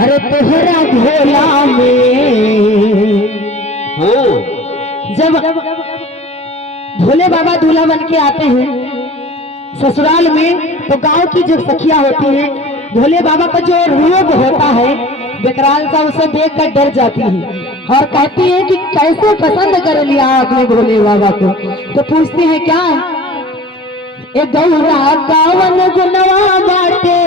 अरे तेहरा भोला में जब भोले बाबा दूल्हा बन के आते हैं ससुराल में, तो गांव की जो सखियां होती हैं भोले बाबा का जो रोग होता है विकरालता, उसे देख कर डर जाती है और कहती है कि कैसे पसंद कर लिया आपने भोले बाबा को। तो पूछते हैं क्या, ए गौरा कावन गुनवा बाटे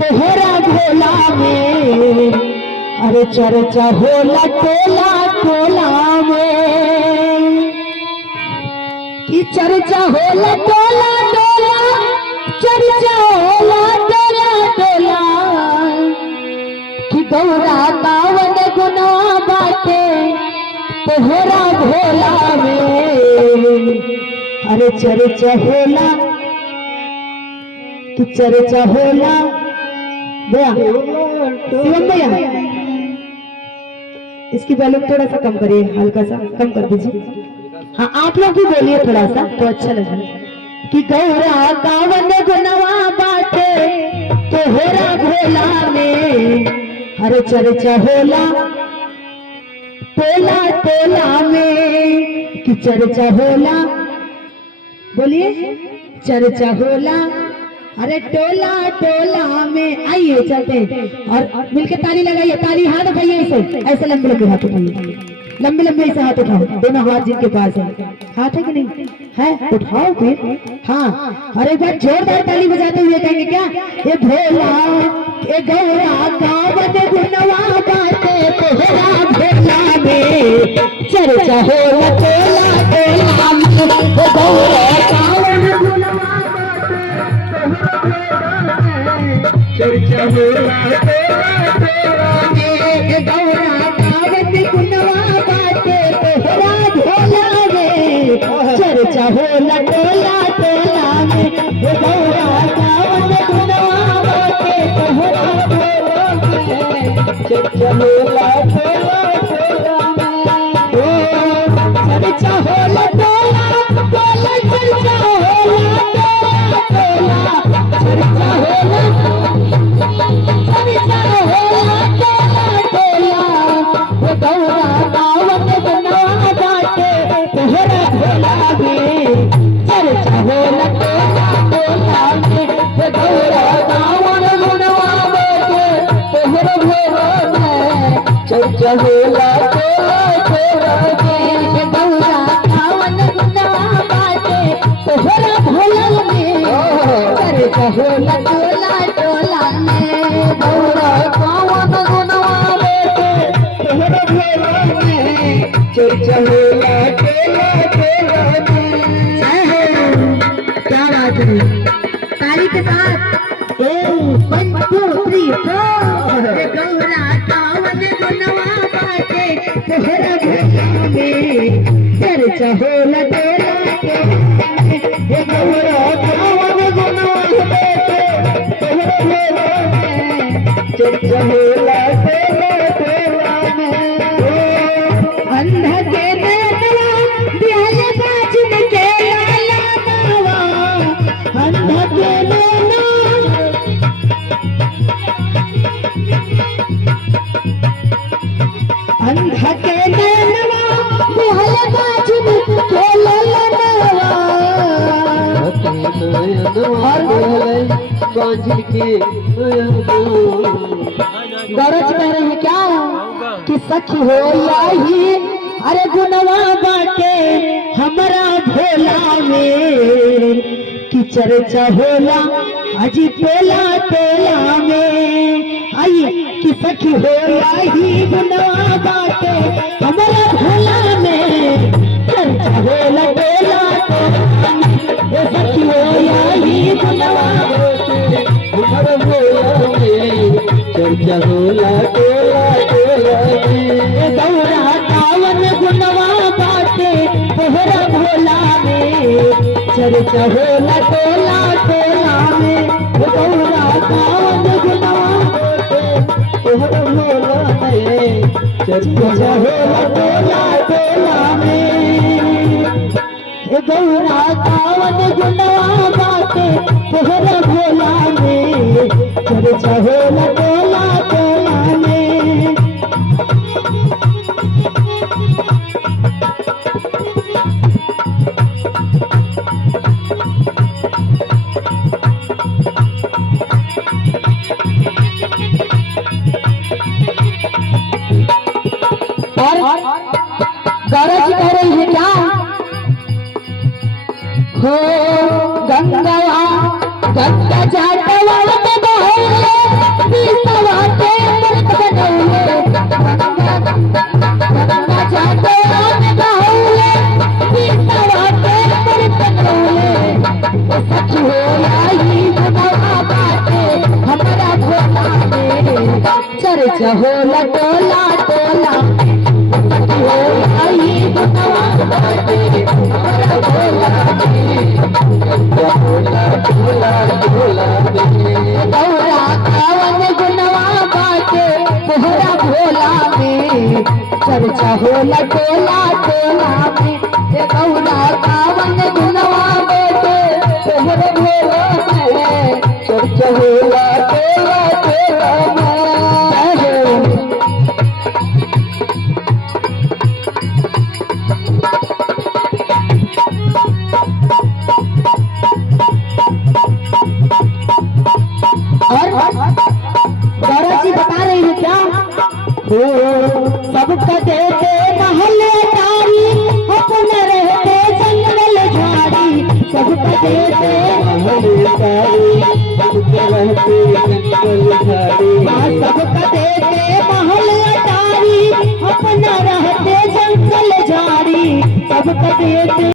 तेहरा भोला में, अरे चर्चा होला टोला टोला में, कि चर्चा होला टोला टोला, चर्चा होला टोला टोला, कि गौरा कावन गुनवा बाटे तेहरा भोला में, अरे चर्चा होला, कि चर्चा होला। भैया शिवम भैया इसकी वॉल्यूम थोड़ा सा कम करिए, हल्का सा कम कर दीजिए। हाँ आप लोग भी बोलिए थोड़ा सा तो अच्छा लगे। कि गौरा कावन गुनवा बाटे तेहरा भोला में, हर चर्चा होला टोला टोला में, कि चर्चा होला, बोलिए चर्चा होला, अरे टोला टोला में। आइए चलते हैं और मिलके ताली लगाइए, ताली हाथ उठाइए, ऐसे ऐसे लंबे लंबे हाथ उठाइए, लंबे लंबे ऐसे हाथ उठाओ, दोनों हाथ जिनके पास है, हाथ है कि नहीं है उठाओ फिर। हाँ और एक बार जोरदार ताली बजाते हुए कहेंगे क्या, ये भोला ये गौरा कावन गुनवा बाटे तेहरा भोला में, चर्चा होला टोला टोला में, गौरा कावन गुनवा चर्चा होला टोला टोला में, गौरा कावन गुनवा बाटे तेहरा भोला में, चर्चा होला टोला टोला में, गौरा कावन गुनवा बाटे तेहरा भोला में, चर्चा होला टोला टोला में, चर्चा होला टोला टोला, चर्चा होला टोला टोला, चर्चा होला गौरा कावन गुनवा बाटे तेहरा भोला में, चर्चा होला टोला टोला में, गौरा कावन गुनवा बाटे तेहरा भोला में, चर्चा होला टोला टोला में, गौरा कावन गुनवा बाटे तेहरा भोला में, चर्चा होला टोला टोला में, गौरा कावन गुनवा चर्चा होला टोला टोला में। क्या बात है, ताली के साथ 1 2 3 4, गौरा कावन गुनवा बाटे तेहरा भोला में, चर्चा होला टोला टोला में, गौरा कावन गुनवा बाटे तेहरा भोला में, चर्चा होला टोला टोला में। अंधा के नैनवा बिहल बाजन के लाला नावा, अंधा के नैना अंधा के नैनवा बिहल बाजन के लाला नावा, बाजन के गरज कह रहे हैं क्या, कि सखी हो याही अरे गुनवा बाटे हमारा भोला में, कि चर्चा होला अजी टोला टोला में। आइए कि सखी हो याही गुनवा बाटे हमारा भोला में, चर्चा होला टोला टोला में, सखी हो याही गुनवा बाटे हमारा भोला में, चर्चा होला टोला टोला में, गौरा कावन गुनवा बाटे तेहरा भोला में, चर्चा होला टोला टोला में, गौरा कावन गुनवा बाटे तेहरा भोला में, चर्चा होला टोला टोला में, गौरा कावन गुनवा बाटे तेहरा भोला में, चर्चा होला टोला टोला गौरव जी कह रही है क्या हो गंगा गंगा जाटवा के बहौले बीसवा के मृत बनौले गंगा जाटवा के बहौले बीसवा के मृत बनौले सच होला ही गुनवा बाटे हमारा भोला मेरे चर्चा होला टोला टोला सच होला ही गुनवा बाटे हमारा भोला गौरा कावन गुनवा बाटे तोहरा भोला में चर्चा होला टोला टोला में गौरा कावन गुनवा बाटे तोहरा भोला में चर्चा होला टोला टोला में। और गौरव जी बता रही है क्या हो सबका देते महले तारी अपने रहते जंगल झाड़ी सबका देते महले तारी सबका रहते जंगल झाड़ी सबका देते महले तारी अपना रहते जंगल झाड़ी सबका देते